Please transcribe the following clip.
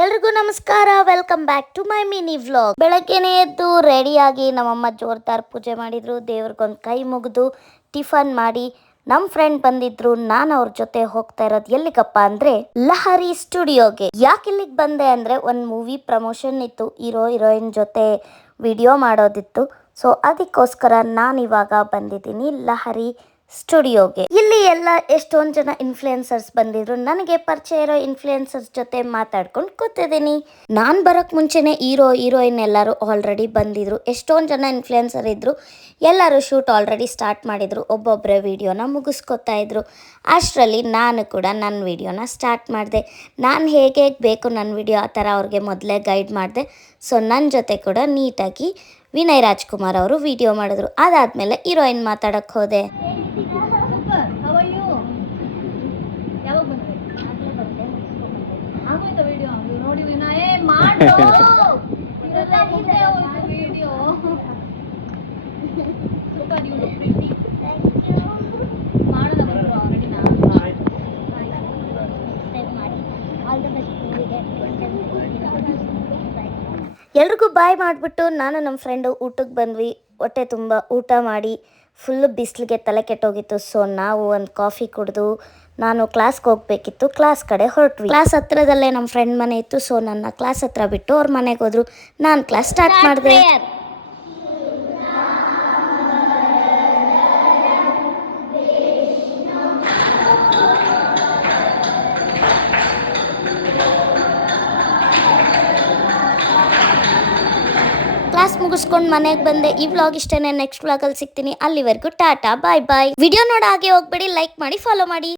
ಎಲ್ರಿಗೂ ನಮಸ್ಕಾರ. Welcome back to my mini vlog. ಬೆಳಗ್ಗೆನೆ ಎದ್ದು ರೆಡಿಯಾಗಿ ನಮ್ಮಮ್ಮ ಜೋರ್ದಾರ್ ಪೂಜೆ ಮಾಡಿದ್ರು. ದೇವ್ರಿಗೊಂದು ಕೈ ಮುಗಿದು ಟಿಫನ್ ಮಾಡಿ ನಮ್ಮ ಫ್ರೆಂಡ್ ಬಂದಿದ್ರು. ನಾನು ಅವ್ರ ಜೊತೆ ಹೋಗ್ತಾ ಇರೋದು ಎಲ್ಲಿಗಪ್ಪ ಅಂದ್ರೆ ಲಹರಿ ಸ್ಟುಡಿಯೋಗೆ. ಯಾಕೆ ಇಲ್ಲಿಗೆ ಬಂದೆ ಅಂದ್ರೆ ಒಂದು ಮೂವಿ ಪ್ರಮೋಷನ್ ಇತ್ತು, ಹೀರೋ ಹೀರೋಯಿನ್ ಜೊತೆ ವಿಡಿಯೋ ಮಾಡೋದಿತ್ತು. ಸೊ ಅದಕ್ಕೋಸ್ಕರ ನಾನು ಇವಾಗ ಬಂದಿದ್ದೀನಿ ಲಹರಿ ಸ್ಟುಡಿಯೋಗೆ. ಇಲ್ಲಿ ಎಲ್ಲ ಎಷ್ಟೊಂದು ಜನ ಇನ್ಫ್ಲುಯೆನ್ಸರ್ಸ್ ಬಂದಿದ್ರು. ನನಗೆ ಪರಿಚಯ ಇರೋ ಇನ್ಫ್ಲುಯೆನ್ಸರ್ಸ್ ಜೊತೆ ಮಾತಾಡ್ಕೊಂಡು ಕೂತಿದ್ದೀನಿ. ನಾನು ಬರೋಕ್ಕೆ ಮುಂಚೆನೇ ಹೀರೋ ಹೀರೋಯಿನ್ ಎಲ್ಲರೂ ಆಲ್ರೆಡಿ ಬಂದಿದ್ರು. ಎಷ್ಟೊಂದು ಜನ ಇನ್ಫ್ಲುಯೆನ್ಸರ್ ಇದ್ರು. ಎಲ್ಲರೂ ಶೂಟ್ ಆಲ್ರೆಡಿ ಸ್ಟಾರ್ಟ್ ಮಾಡಿದ್ರು. ಒಬ್ಬೊಬ್ಬರೇ ವಿಡಿಯೋನ ಮುಗಿಸ್ಕೊತಾ ಇದ್ರು. ಅಷ್ಟರಲ್ಲಿ ನಾನು ಕೂಡ ನನ್ನ ವಿಡಿಯೋನ ಸ್ಟಾರ್ಟ್ ಮಾಡಿದೆ. ನಾನು ಹೇಗೆ ಬೇಕು ನನ್ನ ವಿಡಿಯೋ ಆ ಥರ ಅವ್ರಿಗೆ ಮೊದಲೇ ಗೈಡ್ ಮಾಡಿದೆ. ಸೊ ನನ್ನ ಜೊತೆ ಕೂಡ ನೀಟಾಗಿ ವಿನಯ್ ರಾಜ್ಕುಮಾರ್ ಅವರು ವಿಡಿಯೋ ಮಾಡಿದ್ರು. ಅದಾದಮೇಲೆ ಹೀರೋಯಿನ್ ಮಾತಾಡೋಕ್ಕೆ ಹೋದೆ. ಎಲ್ರಿಗೂ ಬಾಯ್ ಮಾಡಿಬಿಟ್ಟು ನಾನು ನಮ್ಮ ಫ್ರೆಂಡು ಊಟಕ್ಕೆ ಬಂದ್ವಿ. ಹೊಟ್ಟೆ ತುಂಬ ಊಟ ಮಾಡಿ ಫುಲ್ಲು ಬಿಸಿಲಿಗೆ ತಲೆ ಕೆಟ್ಟೋಗಿತ್ತು. ಸೊ ನಾವು ಒಂದು ಕಾಫಿ ಕುಡಿದು ನಾನು ಕ್ಲಾಸ್ಗೆ ಹೋಗಬೇಕಿತ್ತು. ಕ್ಲಾಸ್ ಕಡೆ ಹೊರಟ್ವಿ. ಕ್ಲಾಸ್ ಹತ್ರದಲ್ಲೇ ನಮ್ಮ ಫ್ರೆಂಡ್ ಮನೆ ಇತ್ತು. ಸೊ ನನ್ನ ಕ್ಲಾಸ್ ಹತ್ರ ಬಿಟ್ಟು ಅವ್ರ ಮನೆಗೆ ಹೋದ್ರು. ನಾನು ಕ್ಲಾಸ್ ಸ್ಟಾರ್ಟ್ ಮಾಡಿದೆ. ಕ್ಲಾಸ್ ಮುಗಿಸ್ಕೊಂಡು ಮನೆಗೆ ಬಂದೆ. ಈ ವ್ಲಾಗ್ ಇಷ್ಟೇನೆ. ನೆಕ್ಸ್ಟ್ ವ್ಲಾಗಲ್ಲಿ ಸಿಗ್ತೀನಿ. ಅಲ್ಲಿವರೆಗೂ ಟಾಟಾ ಬಾಯ್ ಬಾಯ್. ವಿಡಿಯೋ ನೋಡೋ ಹಾಗೆ ಹೋಗ್ಬೇಡಿ, ಲೈಕ್ ಮಾಡಿ, ಫಾಲೋ ಮಾಡಿ.